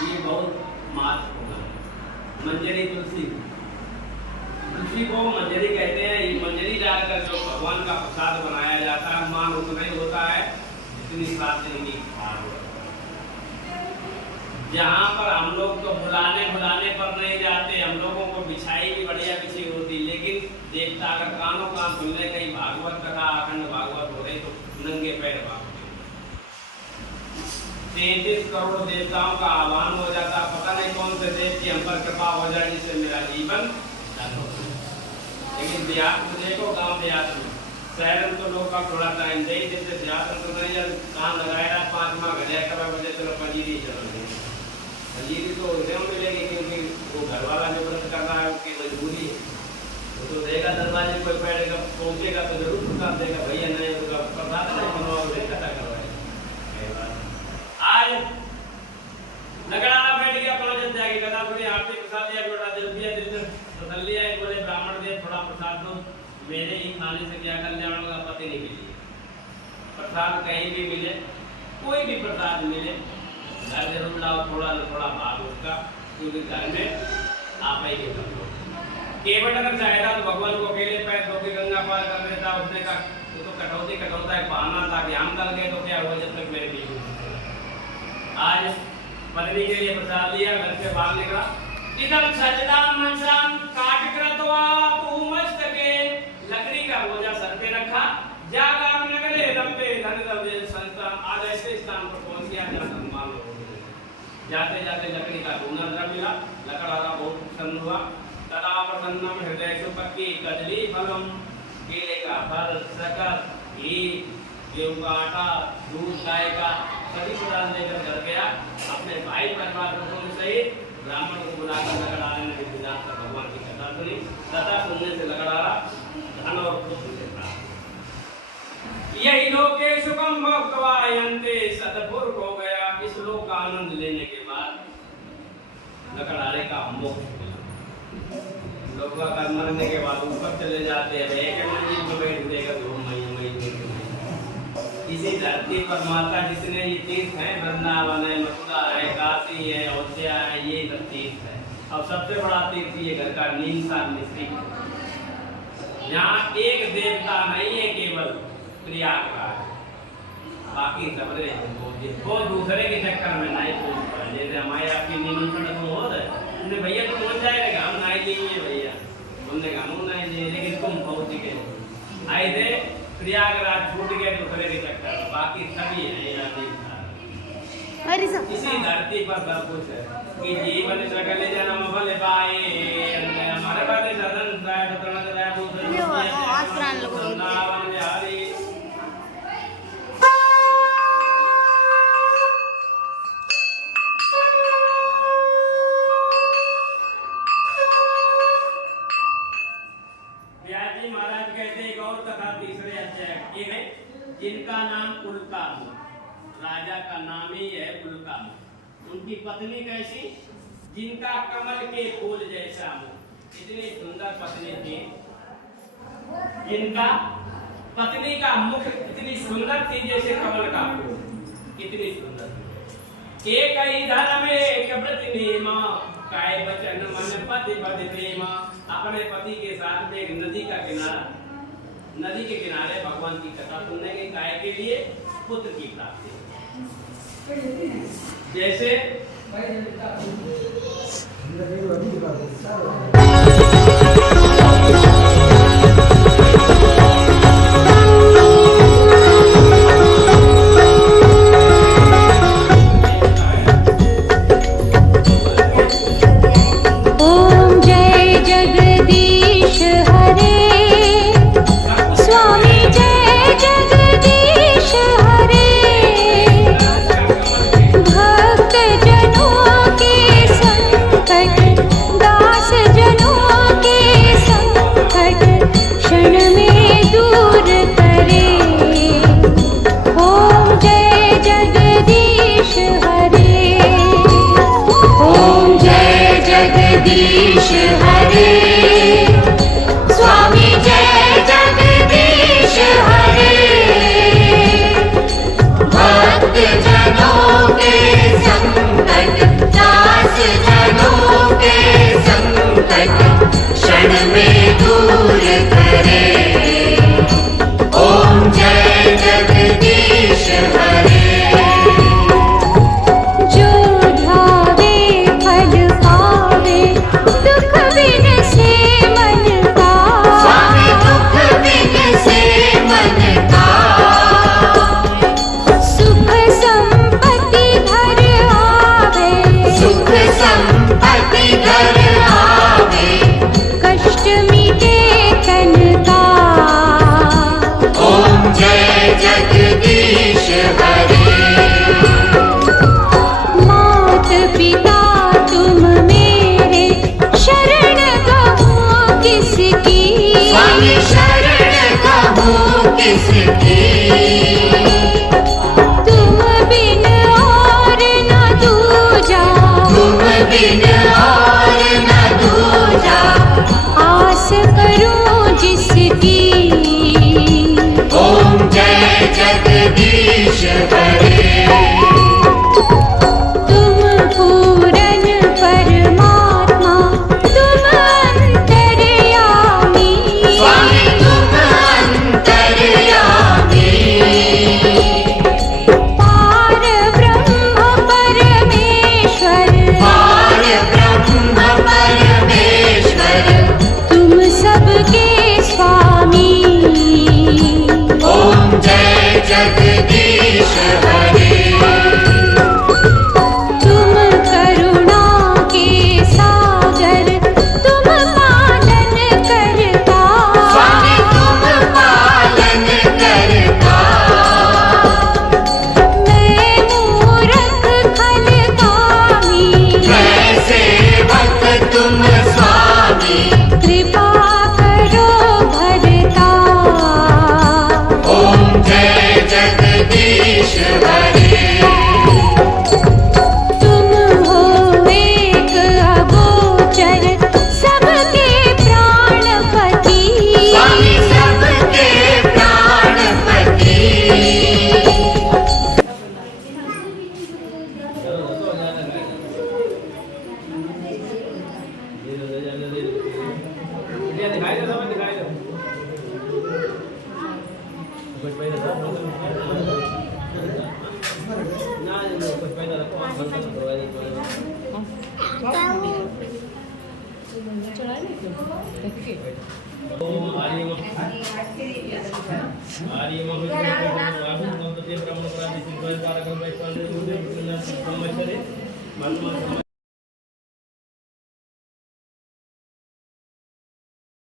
ये बहुत महत्वपूर्ण है। मंजरी तुलसी को मंजरी कहते हैं। ये मंजरी डालकर जो भगवान का प्रसाद बनाया जाता है मान उतना ही होता है जितनी 7 दिन की खार होती है। जहाँ पर हम लोग तो बुलाने पर नहीं जाते, हम लोगों को बिछाई भी बढ़िया बिछी होती, लेकिन देखता अगर कानों कान सुनने कहीं भागवत कथा अखंड भागवत हो रही तो नंगे पैर भागते। 33 करोड़ देवताओं का आह्वान हो जाता, पता नहीं कौन से देव की हम पर कृपा हो जाए जिससे मेरा जीवन। लेकिन देहात में देखो, गांव देहात में, शहर में तो लोग का थोड़ा टाइम दे देते, देहात में तो नहीं। जब काम लगाया 5 माह घड़िया कब बजे चलो पंजीरी चल रही है। पंजीरी तो क्यों मिलेगी, क्योंकि वो घर वाला जो व्रत कर रहा है उसकी मजबूरी है। वो तो देगा दरवाजे कोई बैठेगा पहुंचेगा तो जरूर प्रसाद देगा, भैया नहीं होगा प्रसाद नहीं बनवाओ कथा करवाए। आज लकड़ा बैठ गया 5 अध्याय की कथा कथा सुनी, आपने प्रसाद लिया, थोड़ा दिल दिया, दिल तसल्ली आई, बोले ब्राह्मण दे थोड़ा प्रसाद दो, मेरे ही खाने से क्या कल्याण होगा पता नहीं मिली। प्रसाद कहीं भी मिले, कोई भी प्रसाद मिले, घर जरूर लाओ, थोड़ा न थोड़ा भाग उसका, क्योंकि घर में आप ही के कर लो। केवट अगर चाहेगा तो भगवान को अकेले पैर धो के गंगा पार कर देता, उसने कहा तो कटौती कटौता एक बहाना था कि हम कर गए तो क्या हुआ जब तक मेरे बीवी। आज पत्नी के लिए प्रसाद लिया, घर से बाहर निकला, इधर सजदा मनसान काट क्रतवा मस्तके, लकड़ी का बोझा सर पे रखा, जागा नगरे रंबे धन दबे संतान। आज ऐसे स्थान पर पहुंच गया जहां सम्मान हो। जाते जाते लकड़ी का डूंगर मिला, लकड़हारा बहुत प्रसन्न हुआ। तदा प्रसन्नम हृदय सुपक्की कदली फलम, केले का फल, शक्कर, घी, गेहूं का आटा, दूध, गाय का सभी पदार्थ लेकर घर गया। अपने भाई परिवार को सहित ब्राह्मण को बुलाकर लकड़हारे ने विधान कर भगवान की कथा सुनी। कथा सुनने से लकड़हारा धन और पुत्र देता। यही लोके सुखम भक्तवायन्ते, सतपुर हो गया। इस लोक का आनंद लेने के बाद लकड़हारे का मोक्ष मिला। लोग का मरने के बाद ऊपर चले जाते हैं, एक मंजिल में बैठ देगा 2 महीने। इसी धरती पर माता जितने ये तीर्थ हैं, वृंदावन है, मथुरा है, काशी है, अयोध्या है, ये सब तीर्थ है। अब सबसे बड़ा तीर्थ ये घर का नीमसा मिश्री, यहाँ एक देवता नहीं है, केवल प्रयागराज, बाकी सब वो दूसरे के चक्कर में नहीं पहुंच पाए। जैसे हमारे आपकी निमंत्रण तो हो रहे, भैया तुम पहुंच जाएगा, हम नहीं लेंगे भैया, उनने कहा हम नहीं लेंगे, लेकिन तुम पहुंच गए। आए थे प्रयागराज छूट गए दूसरे के चक्कर, बाकी सभी है इसी धरती पर सब कुछ है कि जीवन सकल जन्म फल पाए। हमारे पास सदन बिहारी महाराज कहते एक और कथा तीसरे अध्याय में, जिनका नाम उल्कामुख, राजा का नाम ही है उल्कामुख। उनकी पत्नी कैसी, जिनका कमल के फूल जैसा मुख, इतनी सुंदर पत्नी थी, जिनका पत्नी का मुख इतनी सुंदर थी जैसे कमल का फूल, इतनी सुंदर। एक धर्म में एक व्रत नेमा, काय बचन मन पति पद प्रेमा। अपने पति के साथ में एक नदी का किनारा, नदी के किनारे भगवान की कथा सुनने के काय के लिए पुत्र की प्राप्ति। जैसे तुम बिन और जगदीश्वरी तुम हो एक अगोचर सबके प्राणपति स्वामी सबके प्राणपति दिखाई दो सब दिखाई दो कुछ पहले सब ना कुछ पहले रखो बंद कर दो ओम आर्यम आर्यम ब्रह्म प्राणि सिद्ध कारकम वैश्वानर संवत्सरे